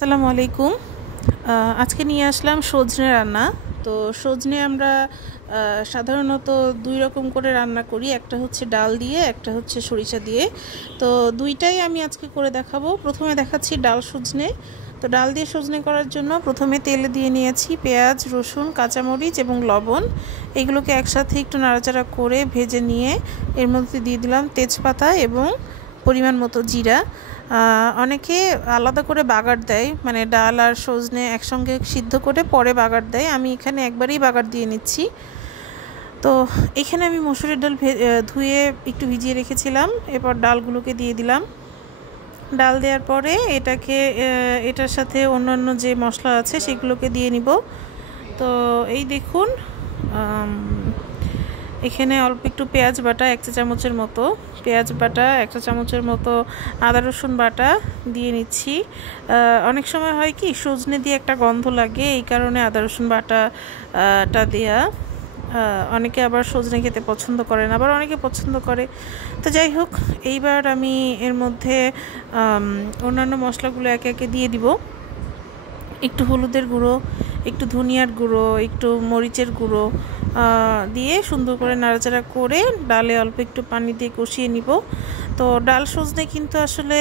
আসসালামু আলাইকুম। আজকে নিয়ে আসলাম সজনে রান্না। তো সজনে আমরা সাধারণত দুই রকম করে রান্না করি, একটা হচ্ছে ডাল দিয়ে, একটা হচ্ছে সরিষা দিয়ে। তো দুইটাই আমি আজকে করে দেখাবো। প্রথমে দেখাচ্ছি ডাল সজনে। তো ডাল দিয়ে সজনে করার জন্য প্রথমে তেলে দিয়ে নিয়েছি পেঁয়াজ, রসুন, কাঁচামরিচ এবং লবণ। এগুলোকে একসাথে একটু নাড়াচাড়া করে ভেজে নিয়ে এর মধ্যে দিয়ে দিলাম তেজপাতা এবং পরিমাণ মতো জিরা। অনেকে আলাদা করে বাগার দেয়, মানে ডাল আর সজনে একসঙ্গে সিদ্ধ করে পরে বাগার দেয়। আমি এখানে একবারেই বাগার দিয়ে নিচ্ছি। তো এখানে আমি মসুরের ডাল ধুয়ে একটু ভিজিয়ে রেখেছিলাম। এরপর ডালগুলোকে দিয়ে দিলাম। ডাল দেওয়ার পরে এটার সাথে অন্যান্য যে মশলা আছে সেগুলোকে দিয়ে নিব। তো এই দেখুন, এখানে অল্প একটু পেঁয়াজ বাটা 1 চা চামচের মতো, পেঁয়াজ বাটা 1 চা চামচের মতো, আদা রসুন বাটা দিয়ে নিচ্ছি। অনেক সময় হয় কি সজনে দিয়ে একটা গন্ধ লাগে, এই কারণে আদা রসুন বাটাটা দেয়া। অনেকে আবার সজনে খেতে পছন্দ করে না, আবার অনেকে পছন্দ করে। তো যাই হোক, এইবার আমি এর মধ্যে অন্যান্য মশলাগুলো একে একে দিয়ে দিব। একটু হলুদের গুঁড়ো, একটু ধনিয়ার গুঁড়ো, একটু মরিচের গুঁড়ো দিয়ে সুন্দর করে নাড়াচাড়া করে ডালে অল্প একটু পানি দিয়ে কষিয়ে নিব। তো ডাল সজনে কিন্তু আসলে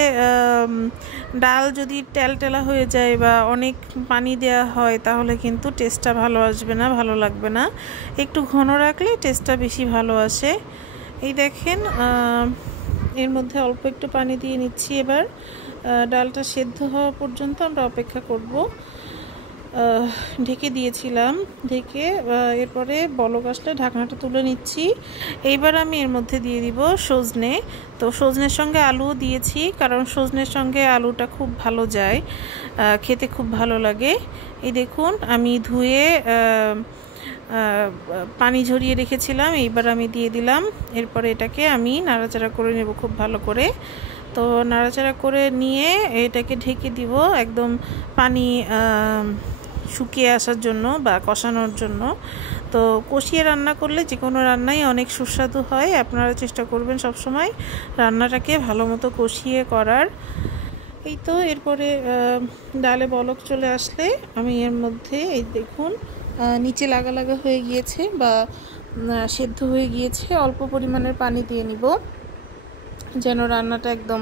ডাল যদি টেলটেলা হয়ে যায় বা অনেক পানি দেওয়া হয় তাহলে কিন্তু টেস্টটা ভালো আসবে না, ভালো লাগবে না। একটু ঘন রাখলে টেস্টটা বেশি ভালো আসে। এই দেখেন, এর মধ্যে অল্প একটু পানি দিয়ে নিচ্ছি। এবার ডালটা সেদ্ধ হওয়া পর্যন্ত আমরা অপেক্ষা করব। ঢেকে দিয়েছিলাম, ঢেকে এরপরে বলক আসলে ঢাকনাটা তুলে নিচ্ছি। এইবার আমি এর মধ্যে দিয়ে দিব সজনে। তো সজনের সঙ্গে আলুও দিয়েছি, কারণ সজনের সঙ্গে আলুটা খুব ভালো যায়, খেতে খুব ভালো লাগে। এই দেখুন, আমি ধুয়ে পানি ঝরিয়ে রেখেছিলাম, এইবার আমি দিয়ে দিলাম। এরপরে এটাকে আমি নাড়াচাড়া করে নেব খুব ভালো করে। তো নাড়াচাড়া করে নিয়ে এটাকে ঢেকে দিব একদম পানি শুকিয়ে আসার জন্য বা কষানোর জন্য। তো কষিয়ে রান্না করলে যে কোনো রান্নাই অনেক সুস্বাদু হয়। আপনারা চেষ্টা করবেন সবসময় রান্নাটাকে ভালো মতো কষিয়ে করার। এই তো এরপরে ডালে বলক চলে আসলে আমি এর মধ্যে এই দেখুন নিচে লাগা লাগা হয়ে গিয়েছে বা সেদ্ধ হয়ে গিয়েছে, অল্প পরিমাণের পানি দিয়ে নিব যেন রান্নাটা একদম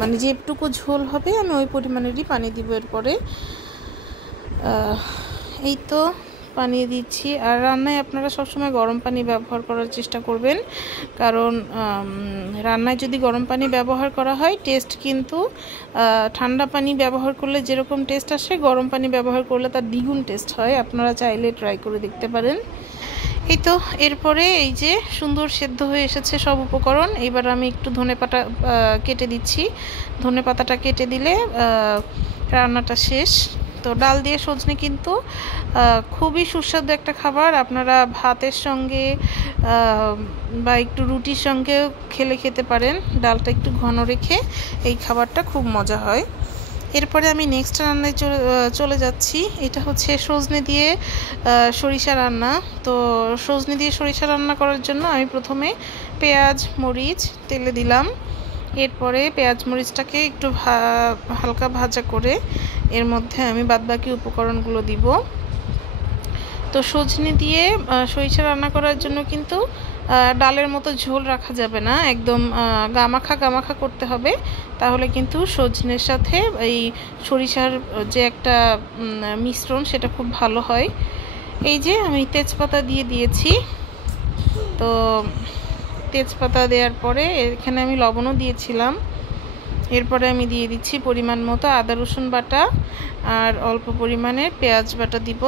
মানে যেটুকু ঝোল হবে আমি ওই পরিমাণেরই পানি দিব। এরপরে এই তো পানি দিচ্ছি। আর রান্নায় আপনারা সবসময় গরম পানি ব্যবহার করার চেষ্টা করবেন, কারণ রান্নায় যদি গরম পানি ব্যবহার করা হয় টেস্ট কিন্তু ঠান্ডা পানি ব্যবহার করলে যেরকম টেস্ট আসে গরম পানি ব্যবহার করলে তার দ্বিগুণ টেস্ট হয়। আপনারা চাইলে ট্রাই করে দেখতে পারেন। এই তো এরপরে এই যে সুন্দর সেদ্ধ হয়ে এসেছে সব উপকরণ। এবার আমি একটু ধনেপাতা কেটে দিচ্ছি। ধনেপাতাটা কেটে দিলে রান্নাটা শেষ। তো ডাল দিয়ে সজনে কিন্তু খুবই সুস্বাদু একটা খাবার। আপনারা ভাতের সঙ্গে বা একটু রুটির সঙ্গেও খেতে পারেন। ডালটা একটু ঘন রেখে এই খাবারটা খুব মজা হয়। এরপরে আমি নেক্সট রান্নায় চলে যাচ্ছি। এটা হচ্ছে সজনে দিয়ে সরিষা রান্না। তো সজনে দিয়ে সরিষা রান্না করার জন্য আমি প্রথমে পেঁয়াজ মরিচ তেলে দিলাম। এরপরে পেঁয়াজ মরিচটাকে একটু হালকা ভাজা করে এর মধ্যে আমি বাদবাকি উপকরণগুলো দিব। তো সজনে দিয়ে সরিষা রান্না করার জন্য কিন্তু ডালের মতো ঝোল রাখা যাবে না, একদম গামাখা করতে হবে, তাহলে কিন্তু সজনের সাথে এই সরিষার যে একটা মিশ্রণ সেটা খুব ভালো হয়। এই যে আমি তেজপাতা দিয়ে দিয়েছি। তো তেজপাতা দেওয়ার পরে এখানে আমি লবণও দিয়েছিলাম। এরপরে আমি দিয়ে দিচ্ছি পরিমাণ মতো আদা রসুন বাটা আর অল্প পরিমাণে পেঁয়াজ বাটা দিব।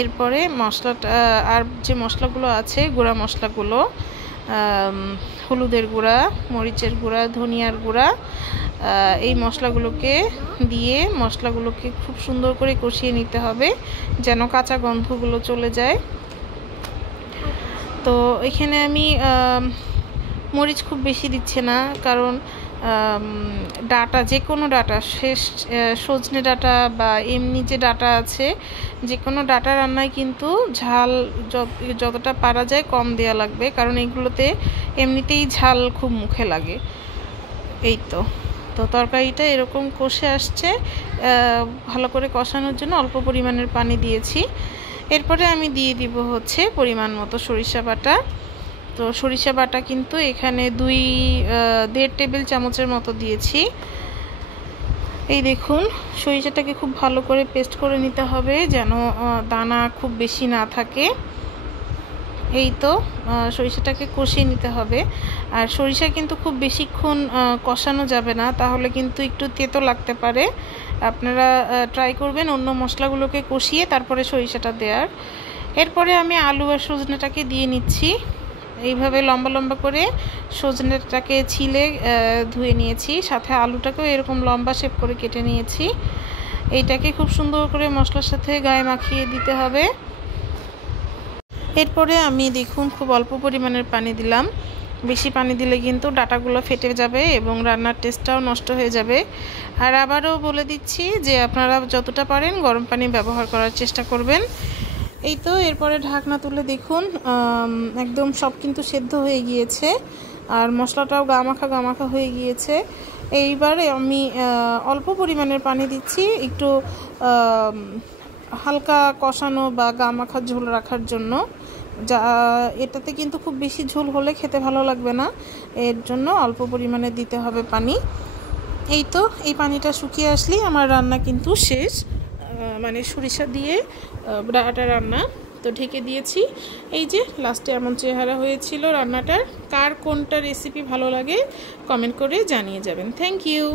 এরপরে মশলাটা আর যে মশলাগুলো আছে গুঁড়া মশলাগুলো, হলুদের গুঁড়া, মরিচের গুঁড়া, ধনিয়ার গুঁড়া, এই মশলাগুলোকে দিয়ে মশলাগুলোকে খুব সুন্দর করে কষিয়ে নিতে হবে যেন কাঁচা গন্ধগুলো চলে যায়। তো এখানে আমি মরিচ খুব বেশি দিচ্ছি না, কারণ ডাটা যে কোনো ডাটা সজনে ডাটা বা এমনি যে ডাটা আছে যে কোনো ডাটা রান্নায় কিন্তু ঝাল যতটা পারা যায় কম দেওয়া লাগবে, কারণ এইগুলোতে এমনিতেই ঝাল খুব মুখে লাগে। এই তো তো তরকারিটা এরকম কষে আসছে, ভালো করে কষানোর জন্য অল্প পরিমাণের পানি দিয়েছি। এরপরে আমি দিয়ে দিব হচ্ছে পরিমাণ মতো সরিষা বাটা। তো সরিষা বাটা কিন্তু এখানে 1.5 টেবিল চামচের মতো দিয়েছি। এই দেখুন, সরিষাটাকে খুব ভালো করে পেস্ট করে নিতে হবে যেন দানা খুব বেশি না থাকে। এই তো সরিষাটাকে কষিয়ে নিতে হবে। আর সরিষা কিন্তু খুব বেশিক্ষণ কষানো যাবে না, তাহলে কিন্তু একটু তেতো লাগতে পারে। আপনারা ট্রাই করবেন অন্য মশলাগুলোকে কষিয়ে তারপরে সরিষাটা দেওয়ার। এরপরে আমি আলু আর সজনেটাকে দিয়ে নিচ্ছি। এইভাবে লম্বা লম্বা করে সজনেটাকে ছিলে ধুয়ে নিয়েছি, সাথে আলুটাকেও এরকম লম্বা শেপ করে কেটে নিয়েছি। এইটাকে খুব সুন্দর করে মশলার সাথে গায়ে মাখিয়ে দিতে হবে। এরপরে আমি দেখুন খুব অল্প পরিমাণের পানি দিলাম। বেশি পানি দিলে কিন্তু ডাটাগুলো ফেটে যাবে এবং রান্নার টেস্টটাও নষ্ট হয়ে যাবে। আর আবারও বলে দিচ্ছি যে আপনারা যতটা পারেন গরম পানি ব্যবহার করার চেষ্টা করবেন। এই তো এরপরে ঢাকনা তুলে দেখুন একদম সব কিন্তু সেদ্ধ হয়ে গিয়েছে আর মশলাটাও গামাখা হয়ে গিয়েছে। এইবারে আমি অল্প পরিমাণের পানি দিচ্ছি, একটু হালকা কষানো বা গামাখা ঝোল রাখার জন্য। যা এটাতে কিন্তু খুব বেশি ঝোল হলে খেতে ভালো লাগবে না, এর জন্য অল্প পরিমাণে দিতে হবে পানি। এই তো এই পানিটা শুকিয়ে আসলেই আমার রান্না কিন্তু শেষ, মানে সরিষা দিয়ে ডাটা রান্না। তো ঢেকে দিয়েছি। এই যে লাস্টে এমন চেহারা হয়েছিল রান্নাটার। কার কোনটা রেসিপি ভালো লাগে কমেন্ট করে জানিয়ে যাবেন। Thank you.